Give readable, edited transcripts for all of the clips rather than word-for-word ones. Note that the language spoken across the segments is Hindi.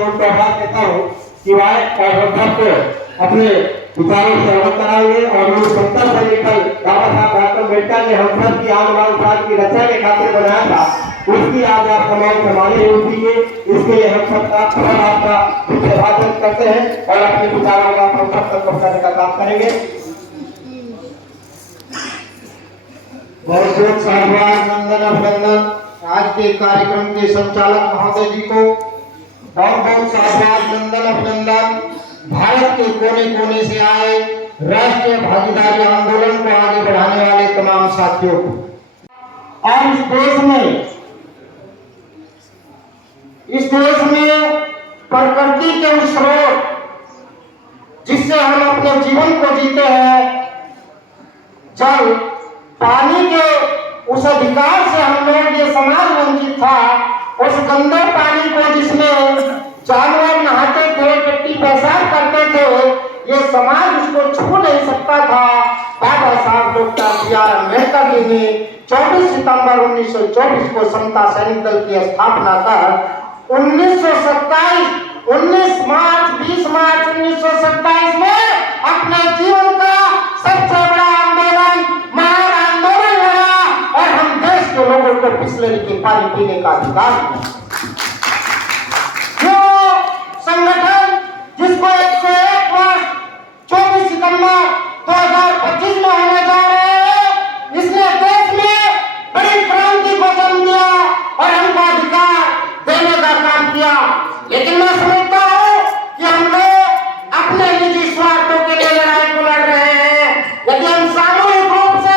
उनको आभार देता हूँ कि भाई और सबको अपने विचारों से अवगत कराएंगे और उन संकल्प से लेकर बाबा साहब डॉक्टर अम्बेडकर ने हम सब की आसमान साल की रक्षा के खातिर बनाया था, उसकी आज आप समाज संभाले होती है। इसके लिए हम सबका आपका अभिवादन करते हैं और अपने विचारों का हम सब तक पहुंचाने का काम करेंगे। बहुत बहुत साधुवाद, नंदन अभिनंदन आज के कार्यक्रम के संचालक महोदय जी को। बहुत बहुत साधुवाद, नंदन अभिनंदन भारत के कोने कोने से आए राष्ट्रीय भागीदारी आंदोलन को आगे बढ़ाने वाले तमाम साथियों को। और इस देश में प्रकृति के उस स्रोत जिससे हम अपने जीवन को जीते हैं, जल पानी के उस अधिकार से हम लोग ये समाज वंचित था। उस गंदे पानी को जिसमें जानवर नहाते थे, मिट्टी पेशाब करते थे, ये समाज उसको छू नहीं सकता था। बाबा साहब डॉक्टर बी.आर. अम्बेडकर जी ने 24 सितंबर 1924 को समता सैनिक दल की स्थापना कर 19 मार्च 20 मार्च 1927 में अपने जीवन का सबसे बड़ा आंदोलन, महान आंदोलन लड़ा और हम देश के लोगों को बिस्लेरी के पानी पीने का अधिकार दिया। संगठन जिसको 101 वर्ष 24 सितंबर 2025 में होने जा रहे हैं, इसने देश में बड़ी क्रांति को जन्म दिया और हमको अधिकार देने का काम किया। लेकिन मैं समझता हूँ कि हम लोग अपने निजी स्वार्थों के लिए लड़ाई को लड़ रहे हैं। यदि हम सामूहिक रूप से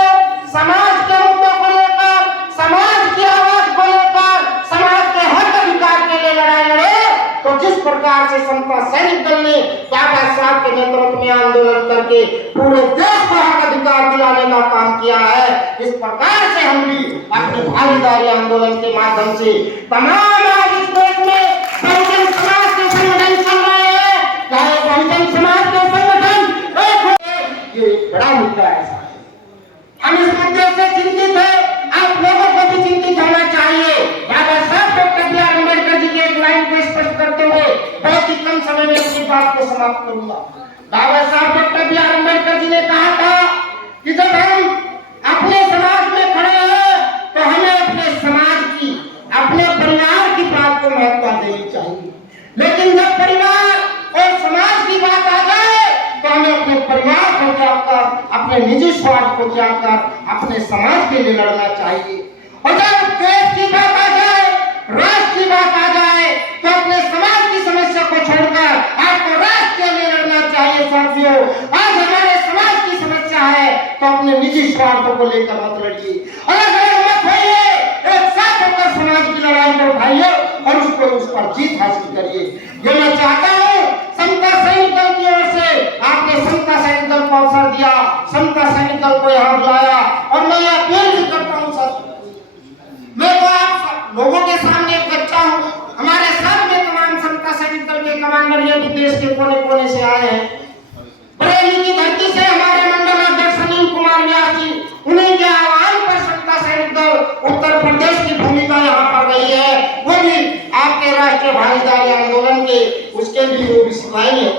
समाज के मुद्दों को लेकर, समाज की आवाज को लेकर, समाज के हक अधिकार के लिए लड़ाई लड़े, तो जिस प्रकार से समता सैनिक दल ने बाबा साहब के नेतृत्व में आंदोलन करके पूरे देश को हक अधिकार दिलाने का काम किया है, इस प्रकार से हम भी अपनी भागीदारी आंदोलन के माध्यम से तमाम आज इस देश में बहुजन समाज के संगठन चल रहे हैं, चाहे बहुजन समाज के संगठन ये बड़ा मुद्दा है। हम इस मुद्दे से चिंतित हैं, आप लोगों को भी चिंतित होना चाहिए। बाबा साहब डॉक्टर बी.आर. अम्बेडकर जी की एक लाइन को स्पष्ट करते हुए बहुत ही कम समय में अपनी बात को समाप्त करूंगा। बाबा साहब डॉक्टर बी.आर. अम्बेडकर जी ने कहा था कि जब हम अपने समाज में खड़े हैं तो हमें अपने समाज की, अपने परिवार की बात को महत्व देनी चाहिए। लेकिन जब परिवार और समाज की बात आ जाए तो हमें अपने परिवार को त्याग कर, अपने निजी स्वार्थ को त्याग कर अपने समाज के लिए लड़ना चाहिए। और जब देश की बात आ जाए, राष्ट्र की बात आ जाए, तो अपने समाज की समस्या को छोड़कर आपको राष्ट्र के लिए लड़ना चाहिए। साथियों, आज हमारे समाज की समस्या है तो अपने निजी स्वार्थों को लेकर मत लड़िए, अलग अलग मत होइए, एक साथ होकर समाज की लड़ाई को उठाइए और उस पर जीत हासिल करिए। ये मैं चाहता हूँ समता सैनिक दल की ओर से, आपने समता सैनिक दल को अवसर दिया, समता सैनिक दल को यहाँ बुलाया और मैं ये अपील भी करता हूँ साथियों, मैं तो आप लोगों के सामने एक बच्चा हूँ। हमारे साथ में तमाम समता सैनिक दल के कमांडर ये भी देश के कोने कोने से आए हैं। बरेली की धरती से हमारे मंडल अध्यक्ष अनिल कुमार व्यास जी, उन्हीं के आह्वान पर समता सैनिक दल उत्तर प्रदेश की भूमिका यहाँ पर रही है। वो भी आपके राष्ट्रीय भागीदारी आंदोलन के उसके भी वो भी सिपाही है।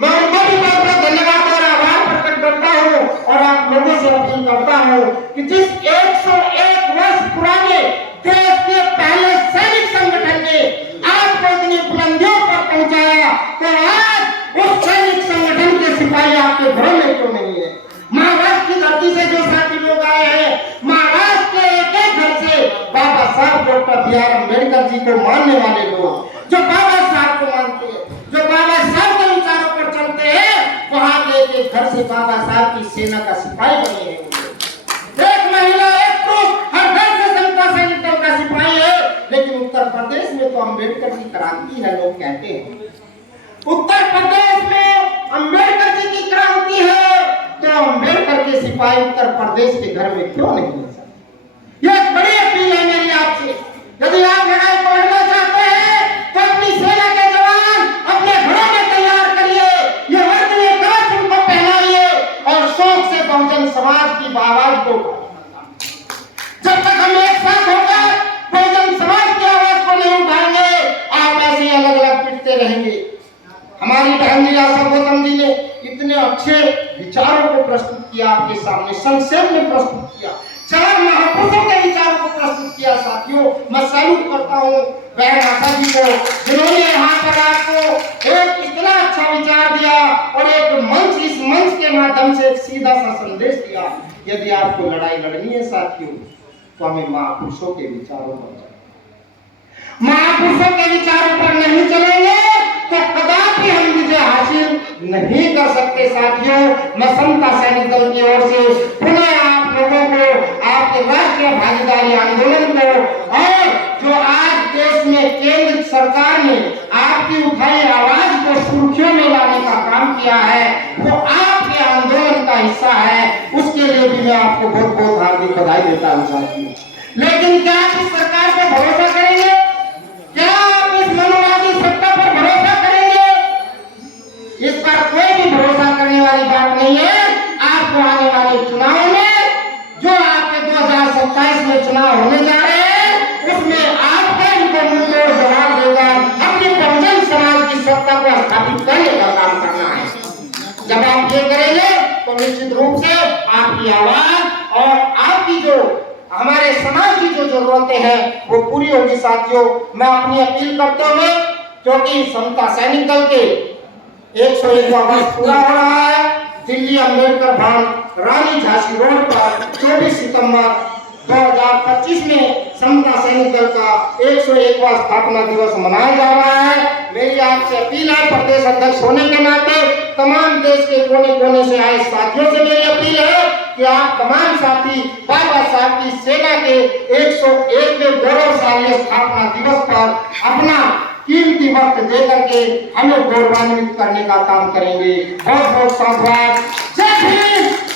मैं उनको भी बहुत बहुत धन्यवाद और आभार प्रकट करता हूँ और आप लोगों से अपील करता हूँ कि जिस 101 वर्ष पुराने देश के पहले सैनिक संगठन ने आपको इतनी बुलंदियों पर पहुंचाया, तो आज उस सैनिक संगठन के सिपाही आपके घरों में क्यों नहीं है? महाराष्ट्र की धरती से जो साथी लोग आए हैं, महाराष्ट्र के एक एक घर से बाबा साहब डॉक्टर बी.आर. अम्बेडकर जी को मानने वाले लोग, जो बाबा साहब को मानते हैं, जो बाबा साहब के विचारों पर चलते हैं, वहां के एक एक घर से बाबा साहब की सेना का सिपाही बने हैं। एक महिला, एक पुरुष, हर घर से समता सैनिक दल का सिपाही है। लेकिन उत्तर प्रदेश में तो अम्बेडकर की क्रांति है, लोग कहते हैं उत्तर प्रदेश में अम्बेडकर जी की क्रांति है, तो अम्बेडकर के सिपाही उत्तर प्रदेश के घर में क्यों नहीं है? यह एक बड़ी अपील है मेरी आपसे। यदि आप लड़ाई को लड़ना चाहते हैं तो अपनी सेना के जवान अपने घरों में तैयार करिए, ये वर्दीय कवच उनको पहनाइए और शौक से बहुजन समाज की आवाज को, जब तक हम एक साथ होकर बहुजन समाज की आवाज को नहीं उठाएंगे, आप ऐसे अलग अलग सीखते रहेंगे। हमारी बहन जी आशा गौतम जी ने इतने अच्छे विचारों को प्रस्तुत किया, आपके सामने संक्षेप में प्रस्तुत किया, 4 महापुरुषों के विचारों को प्रस्तुत किया। साथियों, मैं सैल्यूट करता हूँ बहन आशा जी को, जिन्होंने यहाँ पर आपको एक इतना अच्छा विचार दिया और एक मंच, इस मंच के माध्यम से एक सीधा सा संदेश दिया। यदि आपको लड़ाई लड़नी है साथियों, तो हमें महापुरुषों के विचारों पर चलें। महापुरुषों के विचारों पर नहीं चलेंगे तो कदापि हम विजय हासिल नहीं कर सकते। साथियों, मैं समता सैनिक दल की ओर से पुनः आप लोगों को, आपके राष्ट्रीय भागीदारी आंदोलन को, और जो आज देश में केंद्र सरकार ने आपकी उठाई आवाज को सुर्खियों में लाने का काम किया है, वो आपके आंदोलन का हिस्सा है। उसके लिए भी मैं आपको बहुत बहुत हार्दिक बधाई देता हूँ साथियों। लेकिन क्या आप इस सरकार पर भरोसा करेंगे? क्या आप इस मनोवादी सत्ता पर भरोसा करेंगे? इस पर कोई भी भरोसा करने वाली बात नहीं है। आपको आने वाले चुनाव में, जो आपके 2027 में चुनाव होने जा रहे हैं, उसमें आपको इनको मुंहतोड़ जवाब देगा। अपनी बहुजन समाज की सत्ता को स्थापित करने का काम करना है। जब आप ये करेंगे तो निश्चित रूप से आपकी आवाज और आपकी जो हमारे समाज की जो जरूरतें हैं वो पूरी होगी। साथियों, मैं अपनी अपील करते हुए, क्योंकि समता सैनिक दल के 101वां वर्ष पूरा हो रहा है, दिल्ली अम्बेडकर भवन, रानी झांसी रोड पर 24 सितंबर 2025 में समता सैनिक दल का 101वां स्थापना दिवस मनाया जा रहा है। मेरी आपसे अपील है, प्रदेश अध्यक्ष होने के नाते तमाम देश के कोने कोने से आए साथियों से मेरी अपील है कि आप तमाम साथी बाबा साहब की सेना के 101वें गौरवशाली स्थापना दिवस पर अपना कीमती वक्त दे करके हमें गौरवान्वित करने का काम करेंगे। बहुत बहुत साधुवाद। जय हिंद।